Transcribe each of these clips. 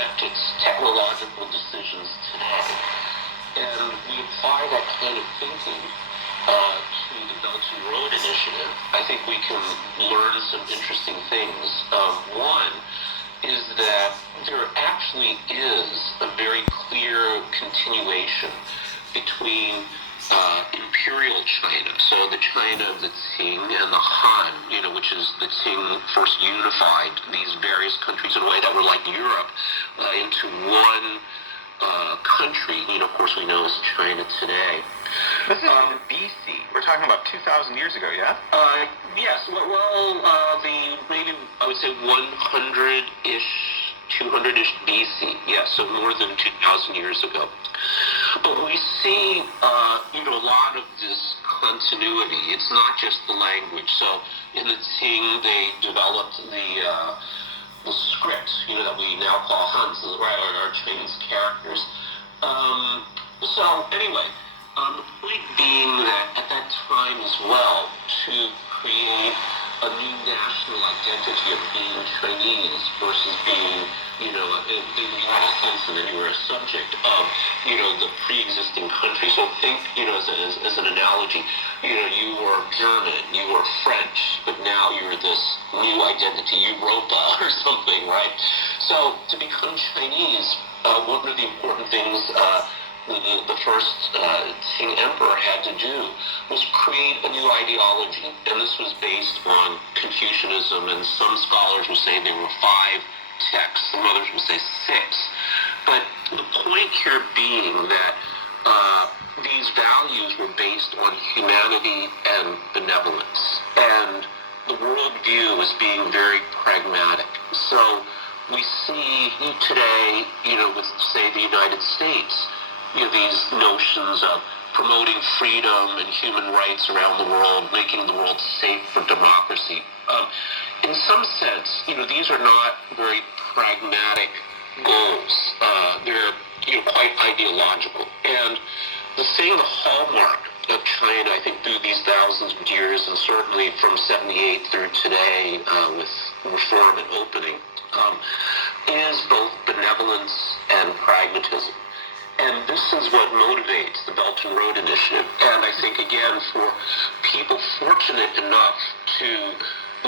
affect its technological decisions today. And we apply that kind of thinking to the Belt and Road Initiative. I think we can learn some interesting things. One is that there actually is a very clear continuation between imperial China, so the China of the Qing and the Han, which is the Qing first unified these various countries in a way that were like Europe into one country, of course we know as China today. This is BC. We're talking about 2,000 years ago, yeah? Yes. Maybe I would say 100-ish, 200-ish BC. Yes, so more than 2,000 years ago. But we see, a lot of this continuity. It's not just the language. So in the Qing, they developed the script, that we now call Hanzi, right, our Chinese characters. So anyway, the point being that at that time as well, to create a new national identity of being Chinese versus being, in a sense and anywhere a subject of, the pre-existing country. So think, as an analogy, you were German, you were French, but now you're this new identity, Europa or something, right? So to become Chinese, one of the important things the first Qing emperor had to do was create a new ideology, and this was based on Confucianism, and some scholars will say there were 5 texts, some others will say 6. But the point here being that these values were based on humanity and benevolence, and the worldview is being very pragmatic. So we see today, with, say, the United States, these notions of promoting freedom and human rights around the world, making the world safe for democracy. In some sense, these are not very pragmatic goals. They're quite ideological. And the thing, the hallmark of China, I think, through these thousands of years, and certainly from 78 through today with reform and opening, is both benevolence and pragmatism. And this is what motivates the Belt and Road Initiative. And I think, again, for people fortunate enough to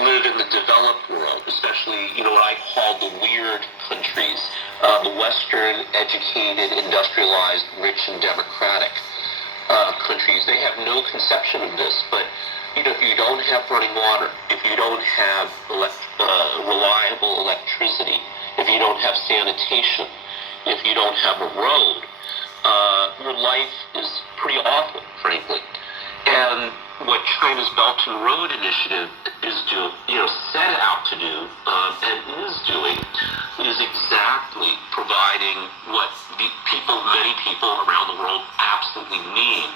live in the developed world, especially, what I call the weird countries, the Western, educated, industrialized, rich, and democratic countries, they have no conception of this. But, if you don't have running water, if you don't have reliable electricity, if you don't have sanitation, if you don't have a road, your life is pretty awful, frankly. And what China's Belt and Road Initiative is set out to do, and is doing, is exactly providing what many people around the world absolutely need.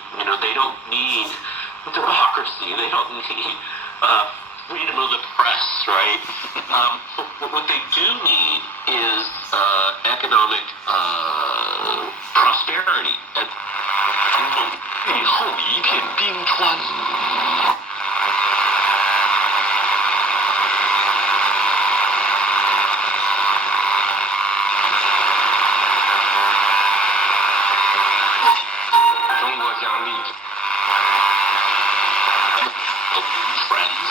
They don't need democracy. They don't need freedom of the press, right? But what they do need is economic prosperity. 雨后一片冰川。中国将立志。Friends.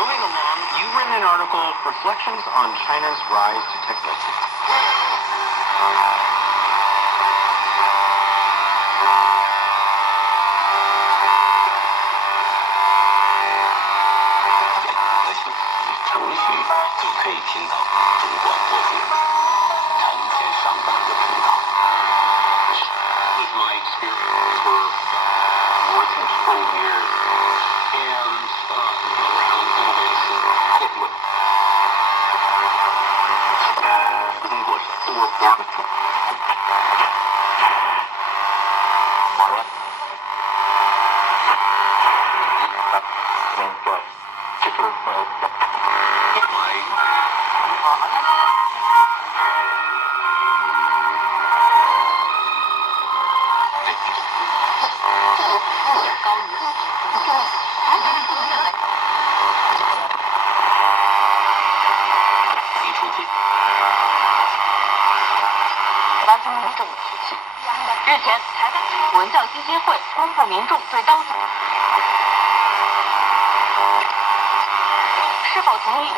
Moving along, you've written an article, Reflections on China's Rise to Technology. This is my experience for more than 20 years. And around innovation, 高于提出会完成民政的体系。日前，台湾文教基金会公布民众对当局是否同意